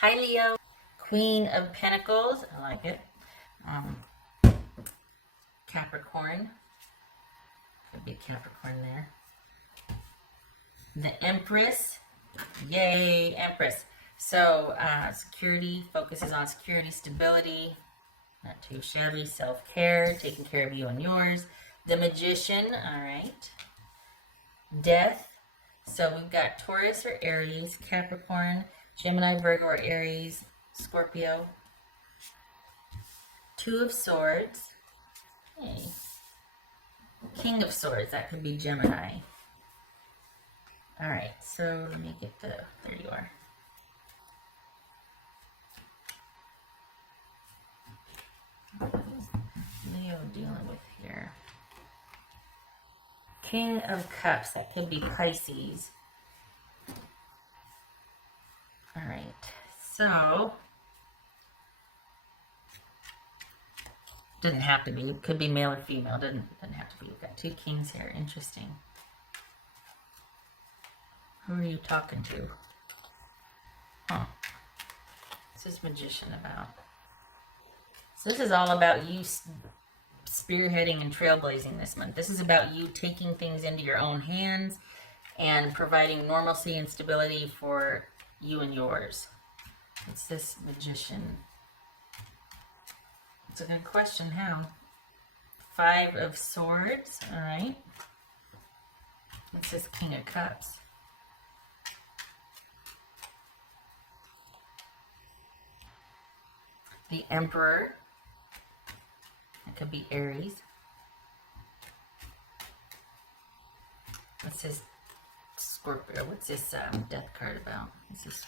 Hi, Leo. Queen of Pentacles. I like it. Capricorn. Could be Capricorn there. The Empress. Yay, Empress. So, security focuses on security, stability. Not too shabby. Self-care. Taking care of you and yours. The Magician. All right. Death. So we've got Taurus or Aries, Capricorn, Gemini, Virgo or Aries, Scorpio. Two of Swords. Hey. King of Swords, that could be Gemini. All right, so let me get there you are. Leo dealing with here. King of Cups, that could be Pisces. All right, so doesn't have to be. It could be male or female. Doesn't have to be. We've got two kings here. Interesting. Who are you talking to? Huh. What's this Magician about? So this is all about you spearheading and trailblazing this month. This is about you taking things into your own hands and providing normalcy and stability for you and yours. What's this Magician? It's a good question. How? Five of Swords. All right. What's this King of Cups? The Emperor. It could be Aries. What's this Scorpio? What's this death card about? What's this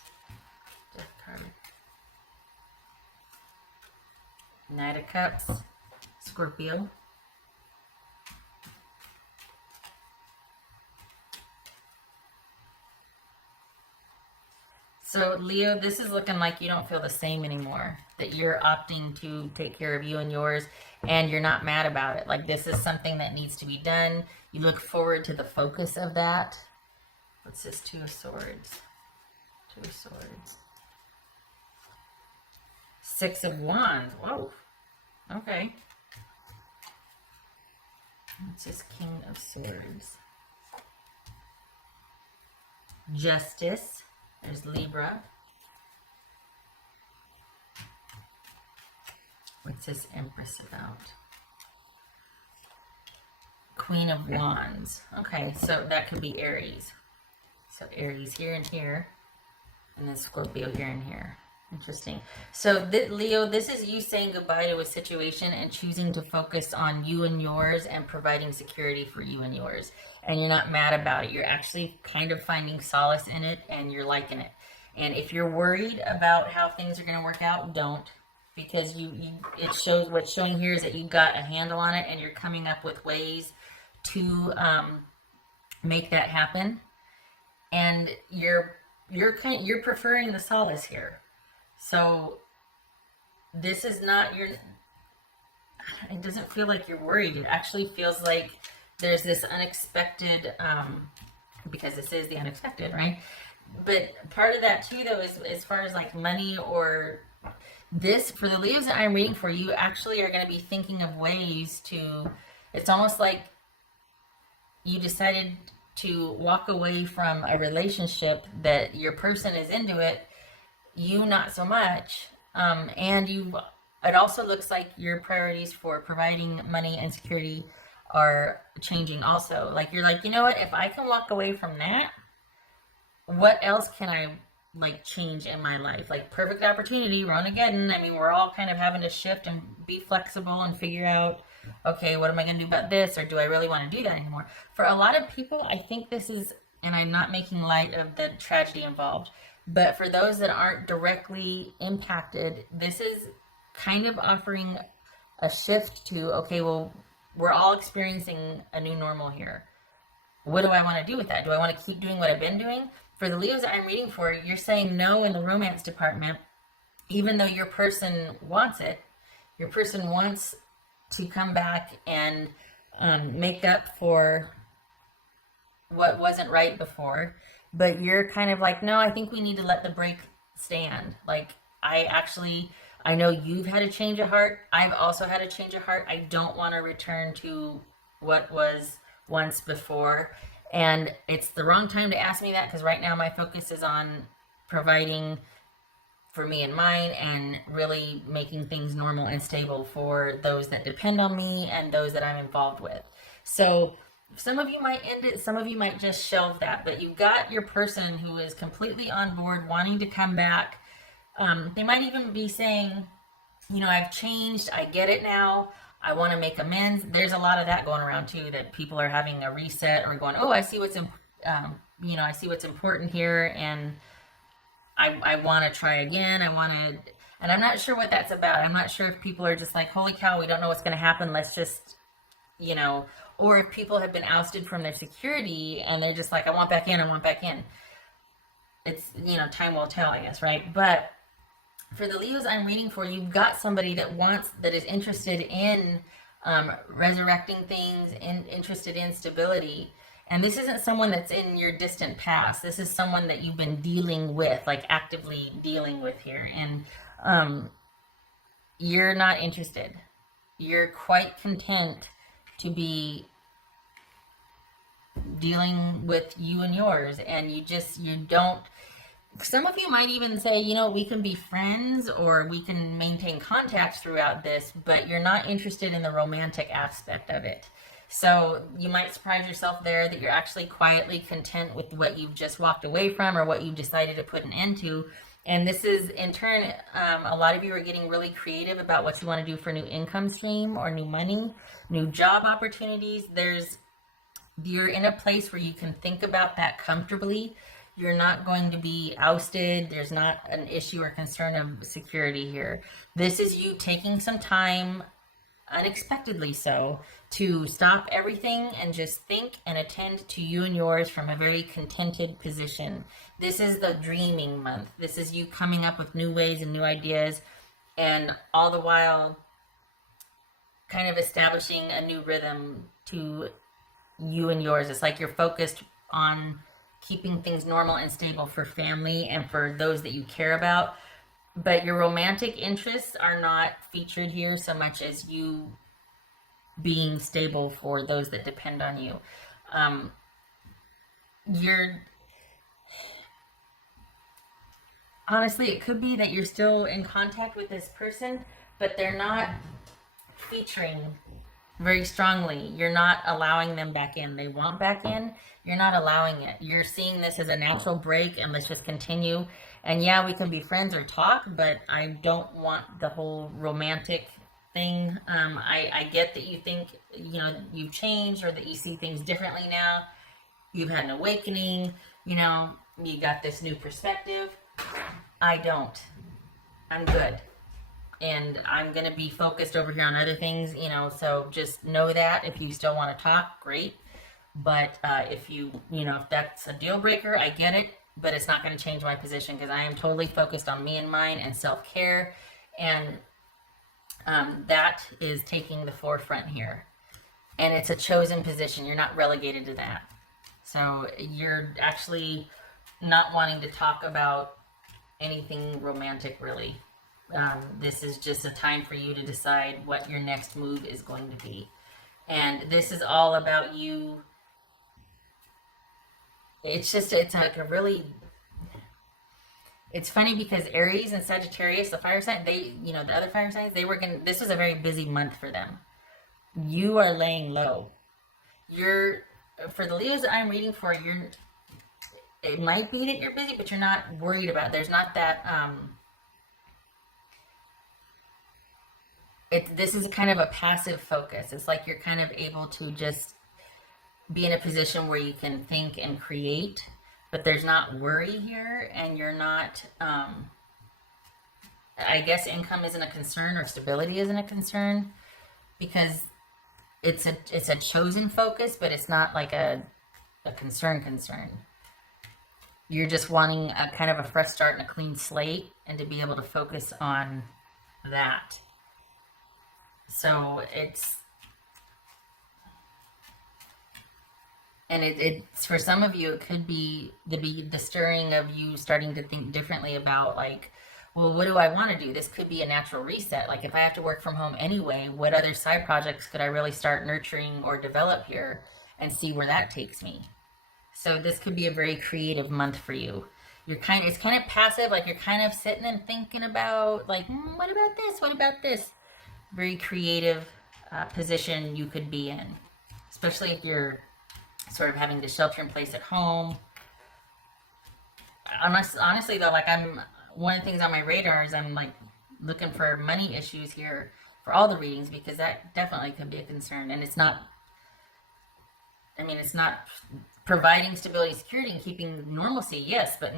death card? Knight of Cups. Scorpio. So, Leo, this is looking like you don't feel the same anymore. That you're opting to take care of you and yours, and you're not mad about it. Like, this is something that needs to be done. You look forward to the focus of that. What's this? Two of Swords. Two of Swords. Six of Wands. Whoa. Okay. What's this King of Swords? Justice. There's Libra. What's this Empress about? Queen of Wands. Okay, so that could be Aries. So Aries here and here. And then Scorpio here and here. Interesting. So, Leo, this is you saying goodbye to a situation and choosing to focus on you and yours and providing security for you and yours. And you're not mad about it. You're actually kind of finding solace in it, and you're liking it. And if you're worried about how things are going to work out, don't. Because it shows, what's showing here is that you got a handle on it, and you're coming up with ways to make that happen. And you're preferring the solace here. So this is not it doesn't feel like you're worried. It actually feels like there's this unexpected, because this is the unexpected, right? But part of that too, though, is as far as like money or this, for the Leos that I'm reading for, you actually are going to be thinking of ways to, it's almost like you decided to walk away from a relationship that your person is into it, you not so much, and it also looks like your priorities for providing money and security are changing also. Like, you're like, you know what, if I can walk away from that, what else can I like change in my life? Like, perfect opportunity, Ronageddon. I mean, we're all kind of having to shift and be flexible and figure out, okay, what am I going to do about this, or do I really want to do that anymore? For a lot of people, I think this is, and I'm not making light of the tragedy involved, but for those that aren't directly impacted, this is kind of offering a shift to, okay, well, we're all experiencing a new normal here. What do I want to do with that? Do I want to keep doing what I've been doing? For the Leos that I'm reading for, you're saying no in the romance department, even though your person wants it. Your person wants to come back and make up for what wasn't right before. But you're kind of like, no, I think we need to let the brakes stand. Like, I know you've had a change of heart. I've also had a change of heart. I don't want to return to what was once before. And it's the wrong time to ask me that, because right now my focus is on providing for me and mine, and really making things normal and stable for those that depend on me and those that I'm involved with. So some of you might end it, some of you might just shelve that, but you've got your person who is completely on board, wanting to come back. They might even be saying, you know, I've changed, I get it now, I want to make amends. There's a lot of that going around too, that people are having a reset, or going, oh, I see what's you know, I see what's important here, and I want to try again. And I'm not sure what that's about. I'm not sure if people are just like, holy cow, we don't know what's going to happen. Let's just, you know, or if people have been ousted from their security and they're just like, I want back in, I want back in. It's, you know, time will tell, I guess, right? But for the Leos I'm reading for, you've got somebody that is interested in resurrecting things, and interested in stability. And this isn't someone that's in your distant past. This is someone that you've been dealing with, like actively dealing with here. And you're not interested. You're quite content to be dealing with you and yours. And you don't. Some of you might even say, you know, we can be friends, or we can maintain contact throughout this, but you're not interested in the romantic aspect of it. So you might surprise yourself there that you're actually quietly content with what you've just walked away from, or what you've decided to put an end to. And this is, in turn, a lot of you are getting really creative about what you want to do for new income stream, or new money, new job opportunities. You're in a place where you can think about that comfortably. You're not going to be ousted. There's not an issue or concern of security here. This is you taking some time, unexpectedly so, to stop everything and just think and attend to you and yours from a very contented position. This is the dreaming month. This is you coming up with new ways and new ideas, and all the while kind of establishing a new rhythm to you and yours. It's like you're focused on keeping things normal and stable for family and for those that you care about. But your romantic interests are not featured here so much as you being stable for those that depend on you. Honestly, it could be that you're still in contact with this person, but they're not featuring very strongly. You're not allowing them back in. They want back in. You're not allowing it. You're seeing this as a natural break, and let's just continue. And yeah, we can be friends or talk, but I don't want the whole romantic thing. I get that you think, you know, you've changed, or that you see things differently now. You've had an awakening, you know, you got this new perspective. I don't. I'm good. And I'm going to be focused over here on other things, you know, so just know that. If you still want to talk, great. But if if that's a deal breaker, I get it. But it's not going to change my position, because I am totally focused on me and mine and self-care. And that is taking the forefront here. And it's a chosen position. You're not relegated to that. So you're actually not wanting to talk about anything romantic, really. This is just a time for you to decide what your next move is going to be. And this is all about you. It's like a really, it's funny because Aries and Sagittarius, the fire sign, the other fire signs, this was a very busy month for them. You are laying low. For the Leos that I'm reading for, it might be that you're busy, but you're not worried about it. There's not that, this is kind of a passive focus. It's like you're kind of able to just be in a position where you can think and create, but there's not worry here, and you're not, I guess income isn't a concern, or stability isn't a concern, because it's a chosen focus, but it's not like a concern. You're just wanting a kind of a fresh start and a clean slate, and to be able to focus on that. So And it's for some of you, it could be the stirring of you starting to think differently about like, well, what do I want to do? This could be a natural reset. Like if I have to work from home anyway, what other side projects could I really start nurturing or develop here and see where that takes me? So this could be a very creative month for you. It's kind of passive, like you're kind of sitting and thinking about like, what about this? What about this? Very creative position you could be in, especially if you're sort of having to shelter in place at home. Honestly though, like one of the things on my radar is I'm like looking for money issues here for all the readings, because that definitely could be a concern. And it's not, I mean, it's not providing stability, security, and keeping normalcy, yes, but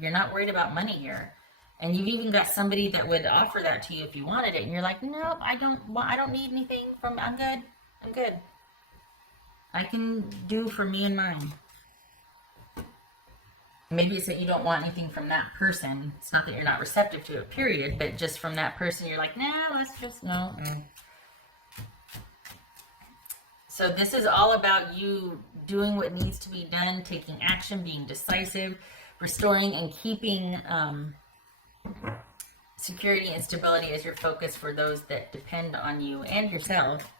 you're not worried about money here. And you've even got somebody that would offer that to you if you wanted it, and you're like, nope, I don't need anything from, I'm good. I can do for me and mine. Maybe it's that you don't want anything from that person. It's not that you're not receptive to it, period, but just from that person, you're like, nah, let's just, no. So this is all about you doing what needs to be done, taking action, being decisive, restoring and keeping security and stability as your focus for those that depend on you and yourself,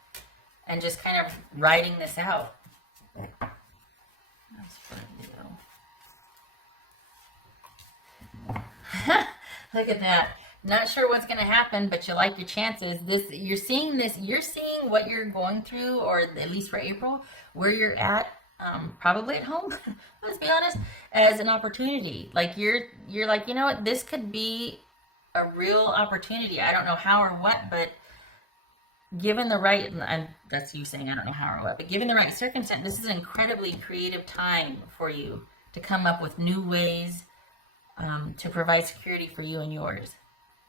and just kind of riding this out. Look at that. Not sure what's going to happen, but you like your chances. You're seeing what you're going through, or at least for April, where you're at, probably at home, let's be honest, as an opportunity. Like you're like, you know what, this could be a real opportunity. I don't know how or what, but given the right, and that's you saying I don't know how or what, but given the right circumstance, this is an incredibly creative time for you to come up with new ways to provide security for you and yours,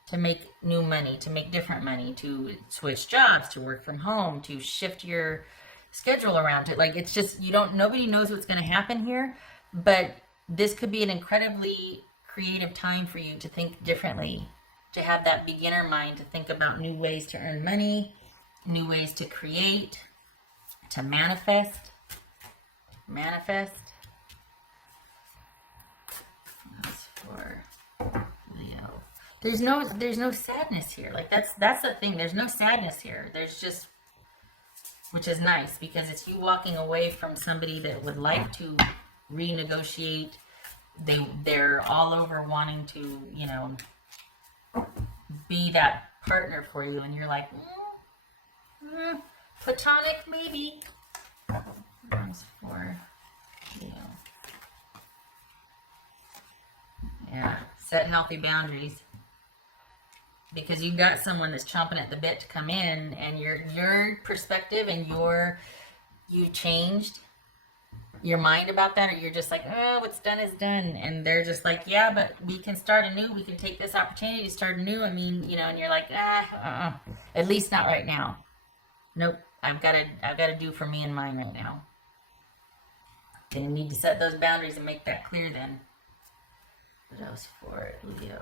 to make new money, to make different money, to switch jobs, to work from home, to shift your schedule around it. Like it's just, nobody knows what's going to happen here, but this could be an incredibly creative time for you to think differently, to have that beginner mind, to think about new ways to earn money, new ways to create, to manifest. That's for Leo. There's no sadness here. Like that's the thing. There's no sadness here. There's just, which is nice, because it's you walking away from somebody that would like to renegotiate. They're all over wanting to, be that partner for you, and you're like, platonic maybe. That's for Leo. Yeah, set healthy boundaries. Because you've got someone that's chomping at the bit to come in, and your perspective and you've changed your mind about that, or you're just like, oh, what's done is done, and they're just like, yeah, but we can start anew. We can take this opportunity to start anew. I mean, and you're like, at least not right now. Nope, I've got to do for me and mine right now. And you need to set those boundaries and make that clear then. What else for Leo?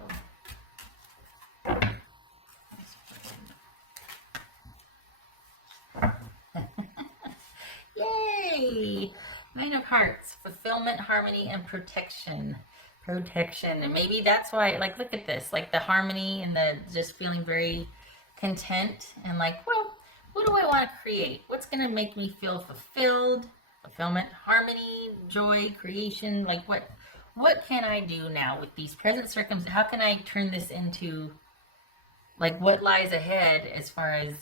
Yay! Nine of Hearts, fulfillment, harmony, and protection. And maybe that's why, like, look at this, like the harmony and the just feeling very content and like, well, what do I want to create? What's going to make me feel fulfilled? Fulfillment, harmony, joy, creation. Like, what can I do now with these present circumstances? How can I turn this into, like, what lies ahead as far as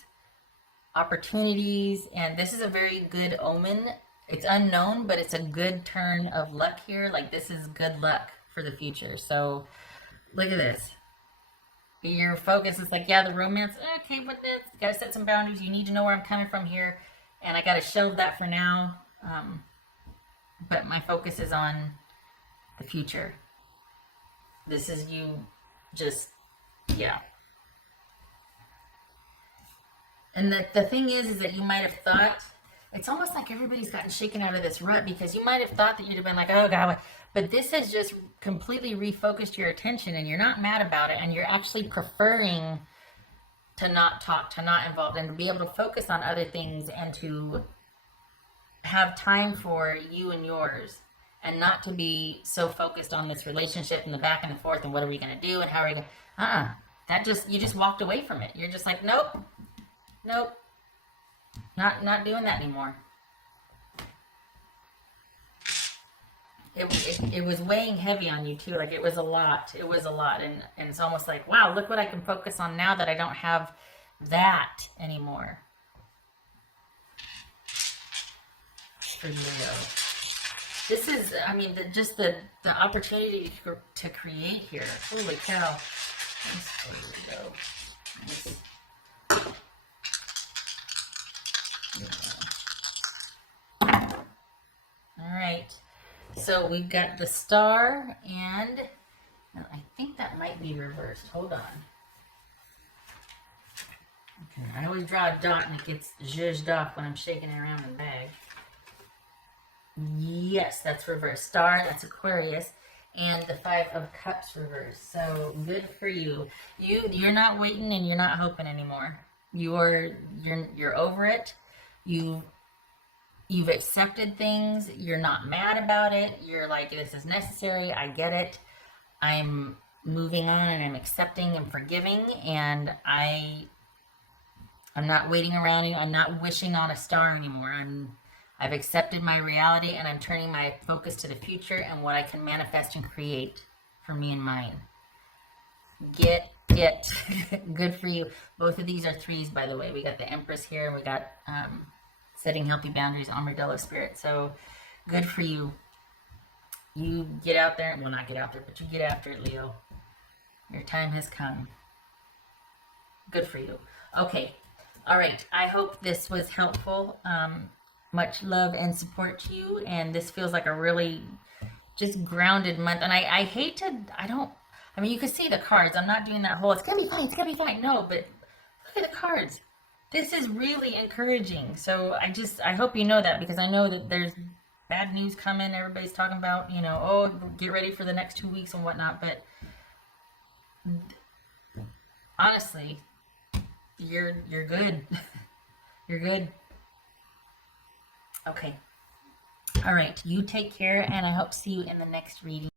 opportunities? And this is a very good omen. It's unknown, but it's a good turn of luck here. Like, this is good luck for the future. So look at this. Your focus is like, yeah, the romance, okay, but this, gotta set some boundaries. You need to know where I'm coming from here, and I gotta shelve that for now. But my focus is on the future. This is you just, yeah. And the thing is that you might have thought, it's almost like everybody's gotten shaken out of this rut, because you might have thought that you'd have been like, oh God, but this has just completely refocused your attention, and you're not mad about it, and you're actually preferring to not talk, to not involve, and to be able to focus on other things, and to have time for you and yours, and not to be so focused on this relationship and the back and the forth and what are we going to do and how are we going to, that just, you just walked away from it. You're just like, nope, nope, not doing that anymore. It was weighing heavy on you too. Like it was a lot. It was a lot. And it's almost like, wow, look what I can focus on now that I don't have that anymore. For you, Leo. This is, I mean, just the opportunity to create here. Holy cow. There we go. All right. So we've got the star, and I think that might be reversed. Hold on. Okay, I always draw a dot and it gets zhuzhed off when I'm shaking it around the bag. Yes, that's reversed. Star, that's Aquarius, and the 5 of Cups reversed. So good for you. You're not waiting and you're not hoping anymore. You're over it. You've accepted things. You're not mad about it. You're like, this is necessary. I get it. I'm moving on and I'm accepting and forgiving, and I'm not waiting around. I'm not wishing on a star anymore. I've accepted my reality, and I'm turning my focus to the future and what I can manifest and create for me and mine. Get it. Good for you. Both of these are 3s, by the way. We got the Empress here, and we got setting healthy boundaries, Armadillo Spirit. So good for you. You get out there, well, not get out there, but you get after it, Leo. Your time has come. Good for you. Okay. All right. I hope this was helpful. Much love and support to you. And this feels like a really just grounded month. And I hate to, I mean, you can see the cards. I'm not doing that whole, it's going to be fine, it's going to be fine. No, but look at the cards. This is really encouraging. So I hope you know that, because I know that there's bad news coming. Everybody's talking about, oh, get ready for the next 2 weeks and whatnot. But honestly, you're good. You're good. Okay. All right. You take care, and I hope to see you in the next reading.